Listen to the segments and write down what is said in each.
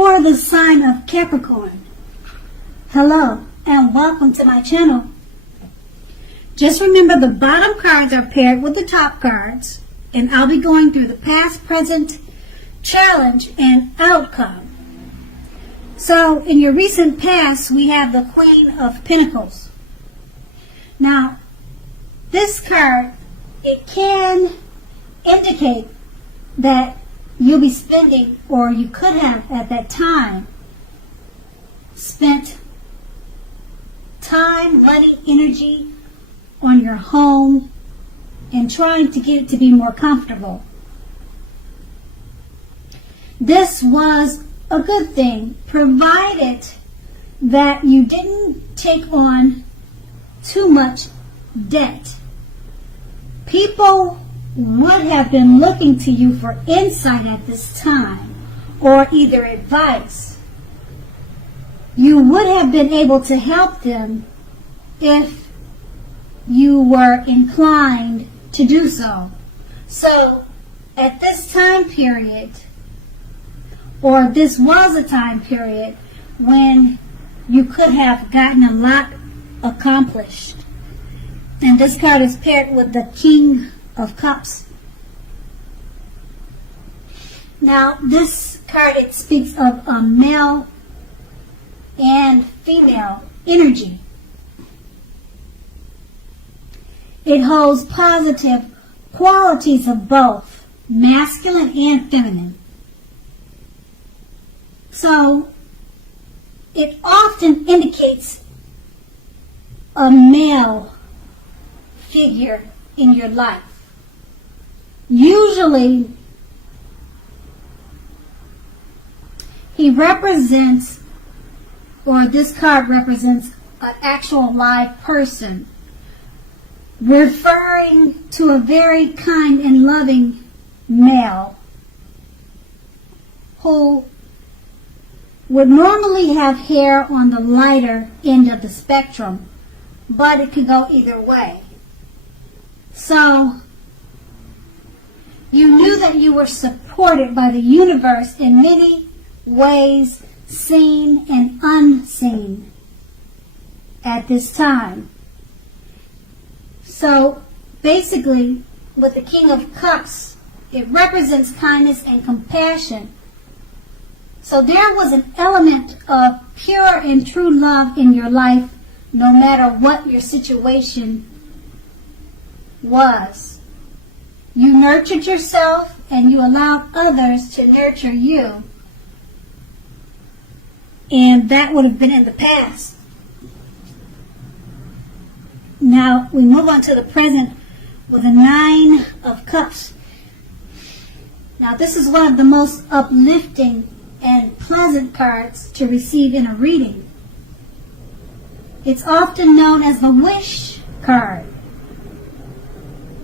for the sign of Capricorn. Hello and welcome to my channel. Just remember the bottom cards are paired with the top cards, and I'll be going through the past, present, challenge, and outcome. So in your recent past, we have the Queen of Pentacles. Now, this card, it can indicate that you'll be spending, or you could have at that time, spent time, money, energy on your home and trying to get it to be more comfortable. This was a good thing, provided that you didn't take on too much debt. People would have been looking to you for insight at this time, or either advice. You would have been able to help them if you were inclined to do so. So at this time period, or this was a time period when you could have gotten a lot accomplished. And this card is paired with the King of Cups. Now, this card, it speaks of a male and female energy. It holds positive qualities of both masculine and feminine. So, it often indicates a male figure in your life. Usually, he represents, or this card represents, an actual live person, referring to a very kind and loving male who would normally have hair on the lighter end of the spectrum, but it could go either way. So, you knew that you were supported by the universe in many ways, seen and unseen, at this time. So, basically, with the King of Cups, it represents kindness and compassion. So there was an element of pure and true love in your life, no matter what your situation was. You nurtured yourself and you allowed others to nurture you. And that would have been in the past. Now we move on to the present with a 9 of Cups. Now this is one of the most uplifting and pleasant cards to receive in a reading. It's often known as the wish card.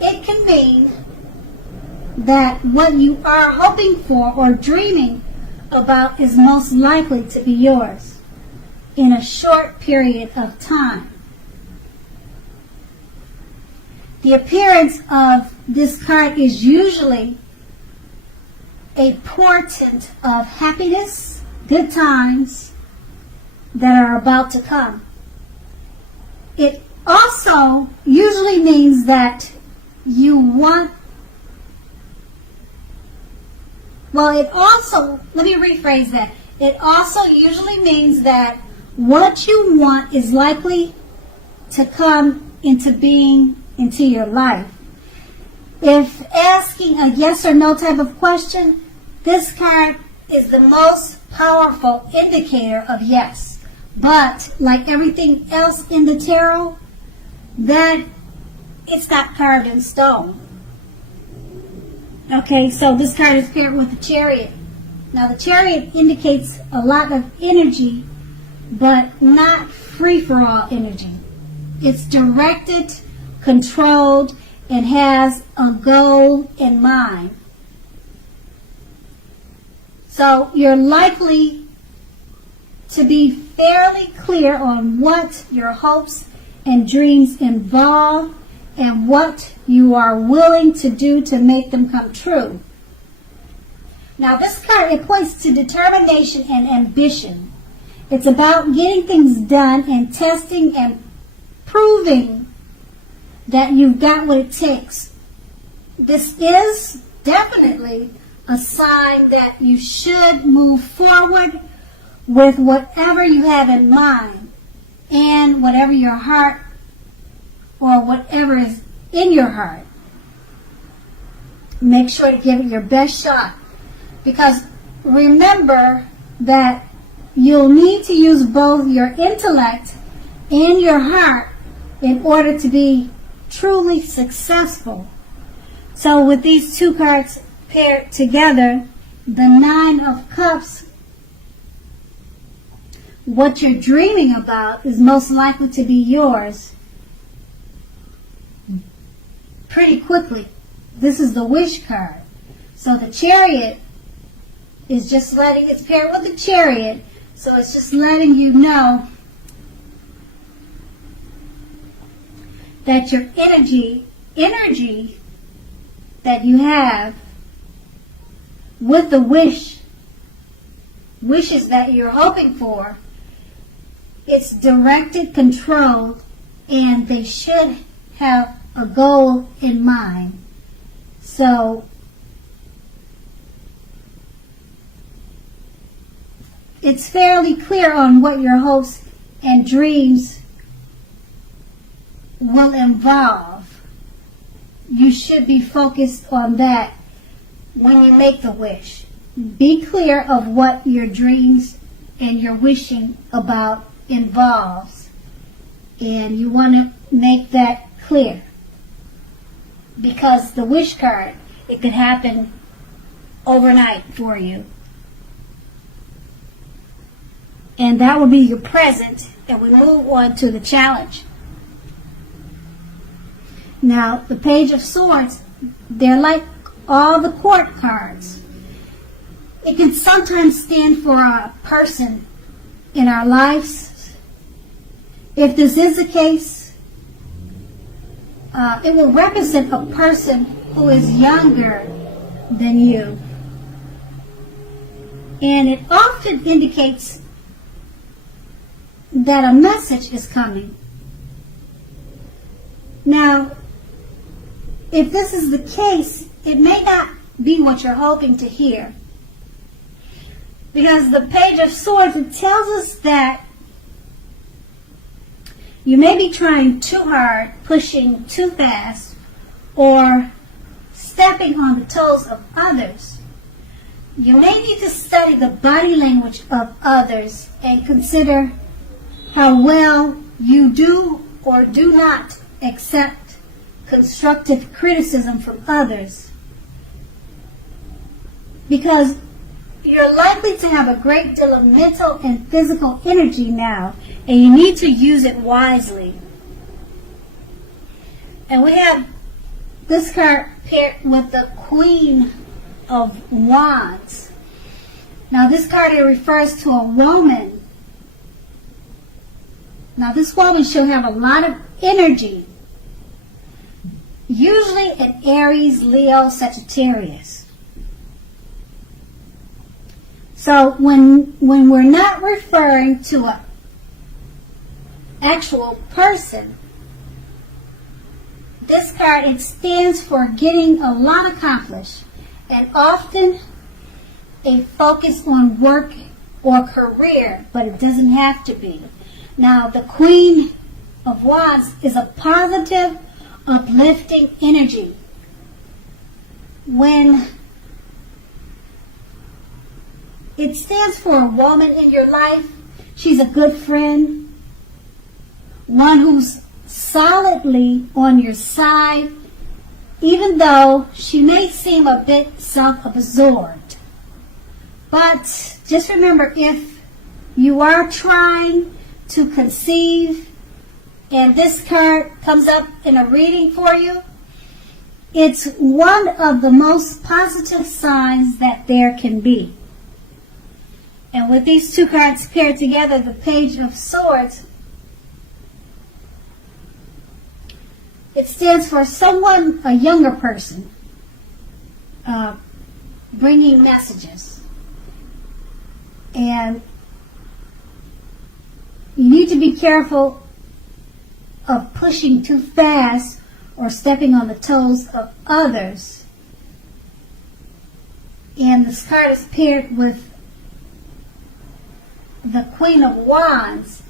It can mean that what you are hoping for or dreaming about is most likely to be yours in a short period of time. The appearance of this card is usually a portent of happiness, good times that are about to come. It also usually means that you want, let me rephrase that. It also usually means that what you want is likely to come into being into your life. If asking a yes or no type of question, this card is the most powerful indicator of yes. But like everything else in the tarot, that it's not carved in stone. Okay, so this card is paired with the Chariot. Now the Chariot indicates a lot of energy, but not free-for-all energy. It's directed, controlled, and has a goal in mind. So you're likely to be fairly clear on what your hopes and dreams involve and what you are willing to do to make them come true. Now this card equates to determination and ambition. It's about getting things done and testing and proving that you've got what it takes. This is definitely a sign that you should move forward with whatever you have in mind and whatever your heart or whatever is in your heart. Make sure to give it your best shot, because remember that you'll need to use both your intellect and your heart in order to be truly successful. So with these two cards paired together, the Nine of Cups, what you're dreaming about is most likely to be yours pretty quickly. This is the Wish card. So the Chariot is just letting, it's paired with the Chariot, so it's just letting you know that your energy that you have with the wishes that you're hoping for, it's directed, controlled, and they should have a goal in mind. So it's fairly clear on what your hopes and dreams will involve. You should be focused on that when you make the wish. Be clear of what your dreams and your wishing about involves. And you want to make that clear. Because the Wish card, it could happen overnight for you. And that will be your present. And we move on to the challenge. Now, the Page of Swords, they're like all the court cards. It can sometimes stand for a person in our lives. If this is the case, it will represent a person who is younger than you. And it often indicates that a message is coming. Now, if this is the case, it may not be what you're hoping to hear. Because the Page of Swords, it tells us that you may be trying too hard, pushing too fast, or stepping on the toes of others. You may need to study the body language of others and consider how well you do or do not accept constructive criticism from others. Because you're likely to have a great deal of mental and physical energy now, and you need to use it wisely. And we have this card paired with the Queen of Wands. Now this card, it refers to a woman. Now this woman should have a lot of energy. Usually an Aries, Leo, Sagittarius. So when we're not referring to an actual person, this card, it stands for getting a lot accomplished, and often a focus on work or career, but it doesn't have to be. Now the Queen of Wands is a positive, uplifting energy. When it stands for a woman in your life, she's a good friend, one who's solidly on your side, even though she may seem a bit self-absorbed. But just remember, if you are trying to conceive and this card comes up in a reading for you, it's one of the most positive signs that there can be. And with these two cards paired together, the Page of Swords, it stands for someone, a younger person. bringing messages. And you need to be careful of pushing too fast or stepping on the toes of others. And this card is paired with the Queen of Wands,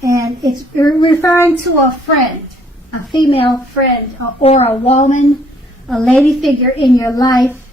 and it's referring to a friend, a female friend, or a woman, a lady figure in your life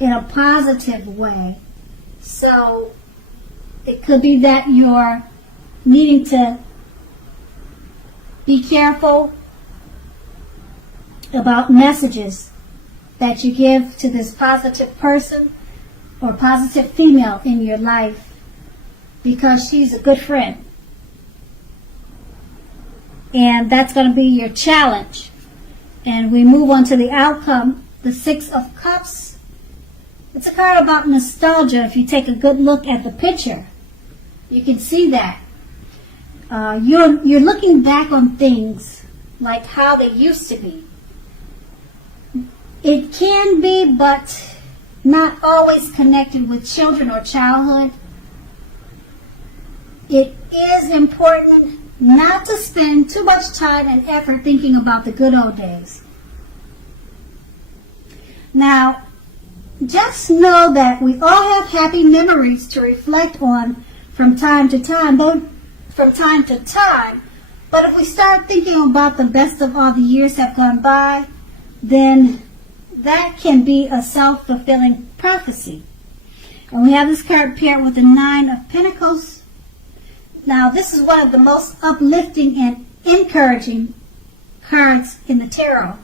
in a positive way. So it could be that you're needing to be careful about messages that you give to this positive person or positive female in your life, because she's a good friend. And that's going to be your challenge. And we move on to the outcome, the Six of Cups. It's a card about nostalgia. If you take a good look at the picture, you can see that. You're looking back on things like how they used to be. It can be, but not always connected with children or childhood. It is important not to spend too much time and effort thinking about the good old days. Now, just know that we all have happy memories to reflect on from time to time, but if we start thinking about the best of all the years that have gone by, then that can be a self-fulfilling prophecy. And we have this card paired with the Nine of Pentacles. Now, this is one of the most uplifting and encouraging cards in the tarot.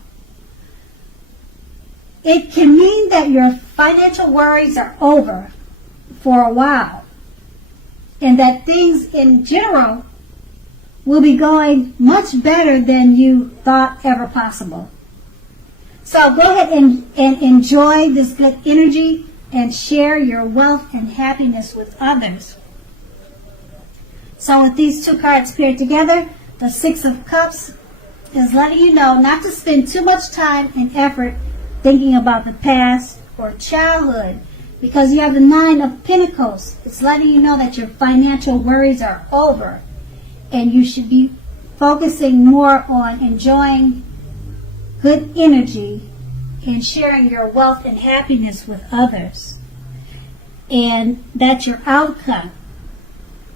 It can mean that your financial worries are over for a while, and that things in general will be going much better than you thought ever possible. So go ahead and enjoy this good energy and share your wealth and happiness with others. So with these two cards paired together, the Six of Cups is letting you know not to spend too much time and effort thinking about the past or childhood, because you have the Nine of Pentacles. It's letting you know that your financial worries are over, and you should be focusing more on enjoying good energy and sharing your wealth and happiness with others. And that's your outcome.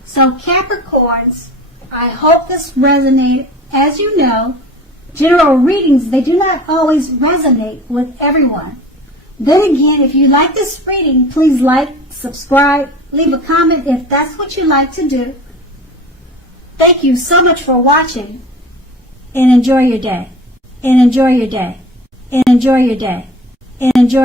So Capricorns, I hope this resonated. As you know, general readings, they do not always resonate with everyone. Then again, if you like this reading, please like, subscribe, leave a comment if that's what you like to do. Thank you so much for watching, and enjoy your day. And enjoy your day. And enjoy your day. And enjoy